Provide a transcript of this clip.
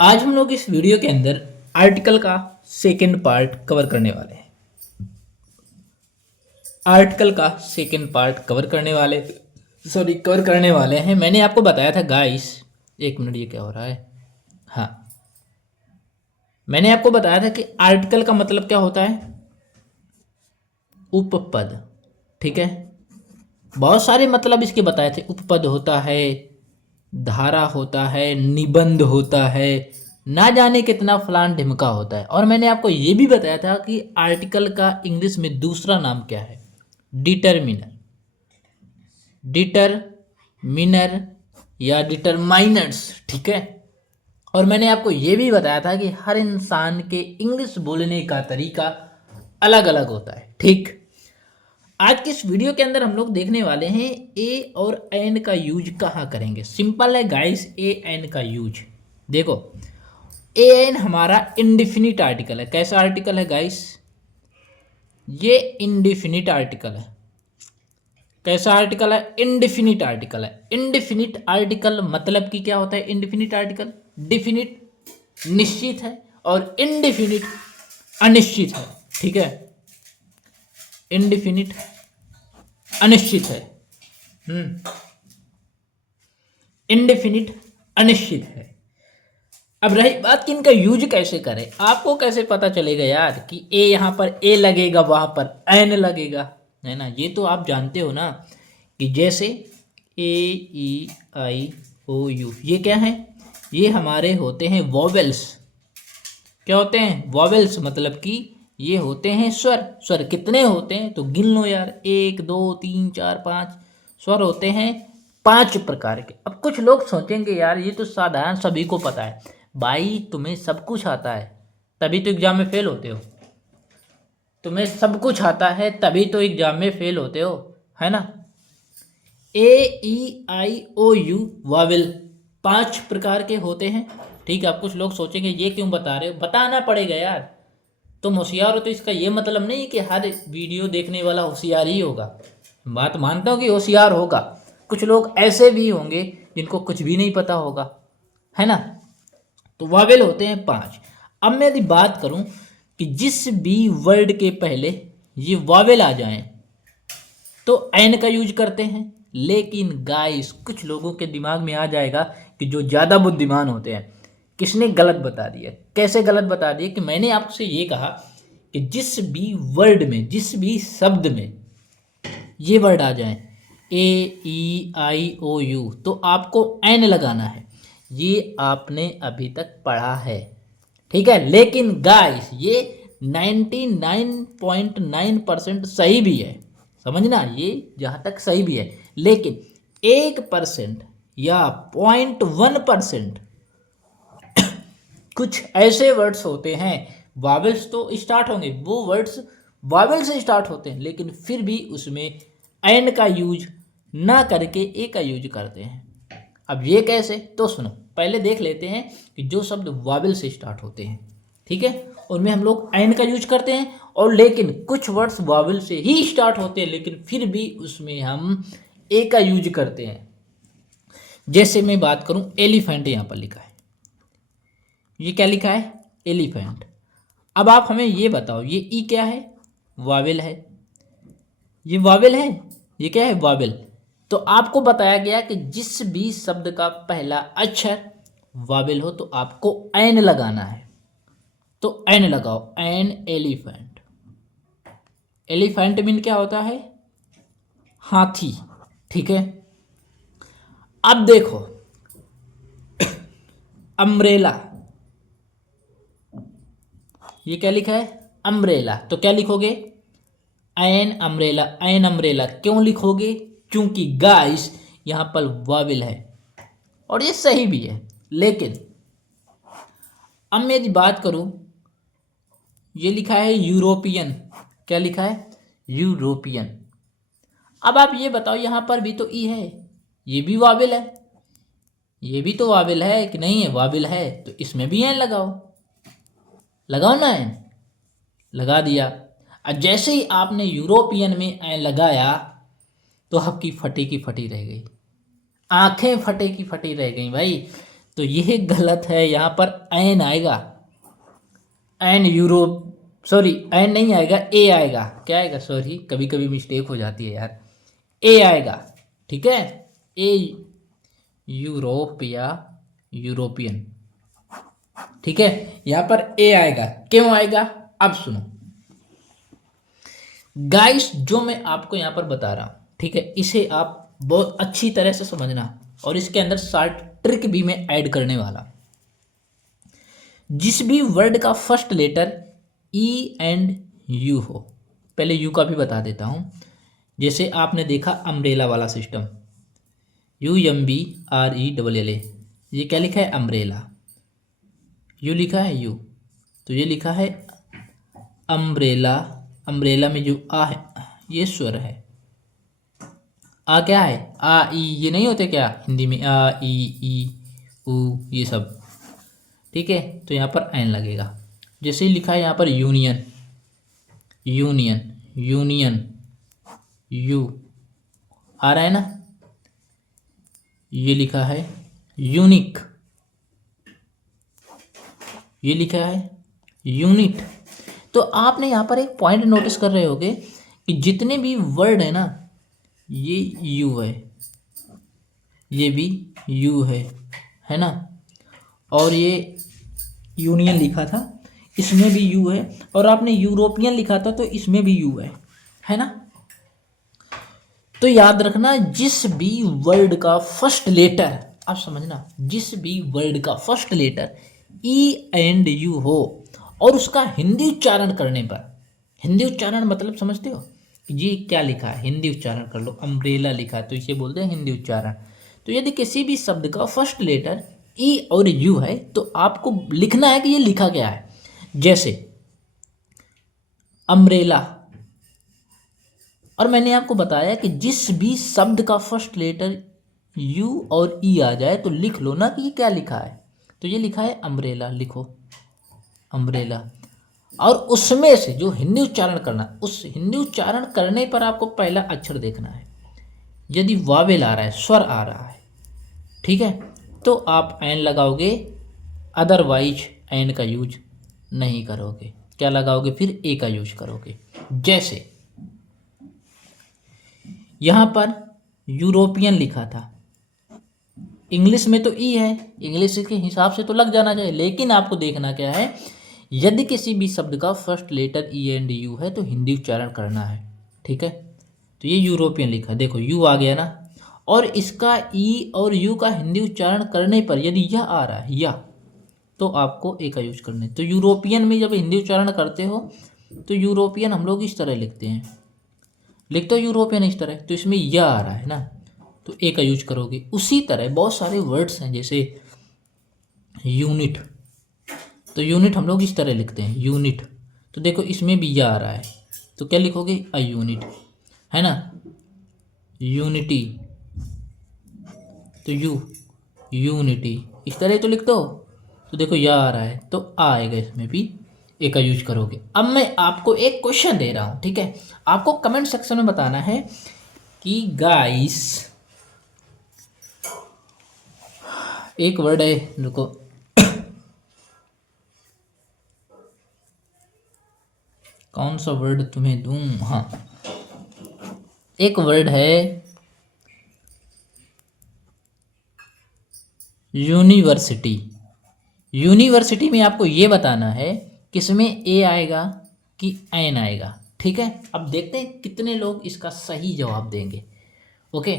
आज हम लोग इस वीडियो के अंदर आर्टिकल का सेकंड पार्ट कवर करने वाले हैं। कवर करने वाले हैं। मैंने आपको बताया था गाइस, एक मिनट, ये क्या हो रहा है। हाँ, मैंने आपको बताया था कि आर्टिकल का मतलब क्या होता है, उपपद। ठीक है, बहुत सारे मतलब इसके बताए थे। उपपद होता है, धारा होता है, निबंध होता है, ना जाने कितना फलान ढिमका होता है। और मैंने आपको ये भी बताया था कि आर्टिकल का इंग्लिश में दूसरा नाम क्या है, डिटरमिनर। डिटरमिनर या डिटरमाइनर्स। ठीक है, और मैंने आपको ये भी बताया था कि हर इंसान के इंग्लिश बोलने का तरीका अलग अलग होता है। ठीक, आज के इस वीडियो के अंदर हम लोग देखने वाले हैं ए और एन का यूज कहाँ करेंगे। सिंपल है गाइस, ए एन का यूज देखो। ए एन हमारा इंडिफिनिट आर्टिकल है। कैसा आर्टिकल है गाइस, ये इंडिफिनिट आर्टिकल है। कैसा आर्टिकल है, इंडिफिनिट आर्टिकल है। इंडिफिनिट आर्टिकल मतलब कि क्या होता है, इंडिफिनिट आर्टिकल डिफिनिट निश्चित है और इंडिफिनिट अनिश्चित है। ठीक है, इंडिफिनिट अनिश्चित है, इंडेफिनिट अनिश्चित है। अब रही बात कि इनका यूज कैसे करें, आपको कैसे पता चलेगा यार कि ए यहाँ पर ए लगेगा, वहाँ पर एन लगेगा, है ना। ये तो आप जानते हो ना कि जैसे ए ई आई ओ यू, ये क्या है, ये हमारे होते हैं वॉवेल्स। क्या होते हैं, वॉवेल्स, मतलब कि ये होते हैं स्वर। स्वर कितने होते हैं तो गिन लो यार, 1 2 3 4 5 स्वर होते हैं 5 प्रकार के। अब कुछ लोग सोचेंगे यार ये तो साधारण सभी को पता है। भाई तुम्हें सब कुछ आता है तभी तो एग्जाम में फेल होते हो। तुम्हें सब कुछ आता है तभी तो एग्जाम में फेल होते हो, है ना। ए ई आई ओ यू वावेल 5 प्रकार के होते हैं। ठीक है, अब कुछ लोग सोचेंगे ये क्यों बता रहे हो, बताना पड़ेगा यार, तुम होशियार हो तो इसका ये मतलब नहीं कि हर वीडियो देखने वाला होशियार ही होगा। बात मानता हूँ कि होशियार होगा, कुछ लोग ऐसे भी होंगे जिनको कुछ भी नहीं पता होगा, है ना। तो वावेल होते हैं 5। अब मैं यदि बात करूं कि जिस भी वर्ड के पहले ये वावेल आ जाएं तो एन का यूज करते हैं। लेकिन गाइस कुछ लोगों के दिमाग में आ जाएगा कि जो ज़्यादा बुद्धिमान होते हैं, किसने गलत बता दिया। कैसे गलत बता दिया कि मैंने आपसे ये कहा कि जिस भी वर्ड में, जिस भी शब्द में ये वर्ड आ जाए ए ई आई ओ यू तो आपको एन लगाना है। ये आपने अभी तक पढ़ा है, ठीक है। लेकिन गाइस ये 99.9% सही भी है, समझना, ये जहाँ तक सही भी है। लेकिन 1% या 0.1% कुछ ऐसे वर्ड्स होते हैं, वावेल्स तो स्टार्ट होंगे, वो वर्ड्स वावेल से स्टार्ट होते हैं लेकिन फिर भी उसमें एन का यूज ना करके ए का यूज करते हैं। अब ये कैसे, तो सुनो, पहले देख लेते हैं कि जो शब्द वावेल से स्टार्ट होते हैं, ठीक है, उनमें हम लोग एन का यूज करते हैं। और लेकिन कुछ वर्ड्स वावेल से ही स्टार्ट होते हैं लेकिन फिर भी उसमें हम ए का यूज करते हैं। जैसे मैं बात करूं, एलिफेंट यहाँ पर लिखा है, ये क्या लिखा है, एलिफेंट। अब आप हमें ये बताओ, ये ई क्या है, वावेल है। ये वावेल है, ये क्या है, वावेल। तो आपको बताया गया कि जिस भी शब्द का पहला अक्षर वावेल हो तो आपको एन लगाना है। तो एन लगाओ, एन एलिफेंट। एलिफेंट मीन क्या होता है, हाथी, ठीक है। अब देखो अम्ब्रेला, ये क्या लिखा है, अम्ब्रेला। तो क्या लिखोगे, एन अम्ब्रेला। एन अम्ब्रेला क्यों लिखोगे, क्योंकि गाइस यहां पर वावेल है और ये सही भी है। लेकिन अब मैं यदि बात करूं, ये लिखा है यूरोपियन। क्या लिखा है, यूरोपियन। अब आप ये बताओ, यहां पर भी तो ई है, ये भी वावेल है, ये भी तो वावेल है कि नहीं है, वावेल है, तो इसमें भी एन लगाओ। लगाओ ना एन, लगा दिया। अब जैसे ही आपने यूरोपियन में एन लगाया तो आपकी फटी की फटी रह गई, आंखें फटे की फटी रह गई भाई। तो ये गलत है, यहाँ पर एन आएगा, एन यूरोप, सॉरी एन नहीं आएगा, ए आएगा। क्या आएगा, सॉरी कभी कभी मिस्टेक हो जाती है यार, ए आएगा, ठीक है, ए यूरोप या यूरोपियन, ठीक है, यहाँ पर ए आएगा। क्यों आएगा, अब सुनो गाइस, जो मैं आपको यहाँ पर बता रहा हूँ, ठीक है, इसे आप बहुत अच्छी तरह से समझना, और इसके अंदर शार्ट ट्रिक भी मैं ऐड करने वाला। जिस भी वर्ड का first letter E and U हो, पहले यू का भी बता देता हूँ। जैसे आपने देखा अम्ब्रेला वाला सिस्टम, UMBRELLA, ये क्या लिखा है, अम्ब्रेला, यू लिखा है यू, तो ये लिखा है अम्ब्रेला। अम्ब्रेला में जो आ है ये स्वर है, आ क्या है, आ ई, ये नहीं होते क्या हिंदी में, आ ई ऊ ये सब, ठीक है, तो यहाँ पर एन लगेगा। जैसे ही लिखा है यहाँ पर यूनियन, यूनियन, यूनियन, यू आ रहा है ना, ये लिखा है यूनिक, ये लिखा है यूनिट। तो आपने यहाँ पर एक पॉइंट नोटिस कर रहे होगे कि जितने भी वर्ड है ना, ये यू है, ये भी यू है ना, और ये यूनियन लिखा था, इसमें भी यू है, और आपने यूरोपियन लिखा था तो इसमें भी यू है ना। तो याद रखना, जिस भी वर्ड का फर्स्ट लेटर, आप समझना, जिस भी वर्ड का first letter E and U हो और उसका हिंदी उच्चारण करने पर, हिंदी उच्चारण मतलब समझते हो, ये क्या लिखा है, हिंदी उच्चारण कर लो, अम्ब्रेला लिखा है तो इसे बोलते हैं हिंदी उच्चारण। तो यदि किसी भी शब्द का फर्स्ट लेटर ई और यू है तो आपको लिखना है कि ये लिखा क्या है। जैसे अम्ब्रेला, और मैंने आपको बताया कि जिस भी शब्द का फर्स्ट लेटर यू और ई आ जाए तो लिख लो ना कि ये क्या लिखा है। तो ये लिखा है अम्ब्रेला, लिखो अम्ब्रेला, और उसमें से जो हिंदी उच्चारण करना, उस हिंदी उच्चारण करने पर आपको पहला अक्षर देखना है। यदि वावेल आ रहा है, स्वर आ रहा है, ठीक है, तो आप एन लगाओगे, अदरवाइज एन का यूज नहीं करोगे। क्या लगाओगे फिर, ए का यूज करोगे। जैसे यहाँ पर यूरोपियन लिखा था, इंग्लिश में तो ई है, इंग्लिश के हिसाब से तो लग जाना चाहिए, लेकिन आपको देखना क्या है, यदि किसी भी शब्द का first letter E and U है तो हिंदी उच्चारण करना है, ठीक है। तो ये यूरोपियन लिखा, देखो यू आ गया ना, और इसका ई और यू का हिंदी उच्चारण करने पर यदि यह आ रहा है या, तो आपको ए का यूज करना है। तो यूरोपियन में जब हिंदी उच्चारण करते हो तो यूरोपियन हम लोग इस तरह लिखते हैं, लिखते हो यूरोपियन इस तरह, तो इसमें यह आ रहा है ना, तो ए का यूज करोगे। उसी तरह बहुत सारे वर्ड्स हैं, जैसे यूनिट, तो यूनिट हम लोग इस तरह लिखते हैं यूनिट, तो देखो इसमें भी यह आ रहा है, तो क्या लिखोगे, अ यूनिट, है ना, यूनिटी, तो यूनिटी इस तरह तो लिखते हो, तो देखो यह आ रहा है तो आ आएगा, इसमें भी ए का यूज करोगे। अब मैं आपको एक क्वेश्चन दे रहा हूँ, ठीक है, आपको कमेंट सेक्शन में बताना है कि गाइस, एक वर्ड है, रुको, कौन सा वर्ड तुम्हें दूं, हाँ, एक वर्ड है यूनिवर्सिटी। यूनिवर्सिटी में आपको ये बताना है किसमें ए आएगा कि एन आएगा, ठीक है। अब देखते हैं कितने लोग इसका सही जवाब देंगे, ओके।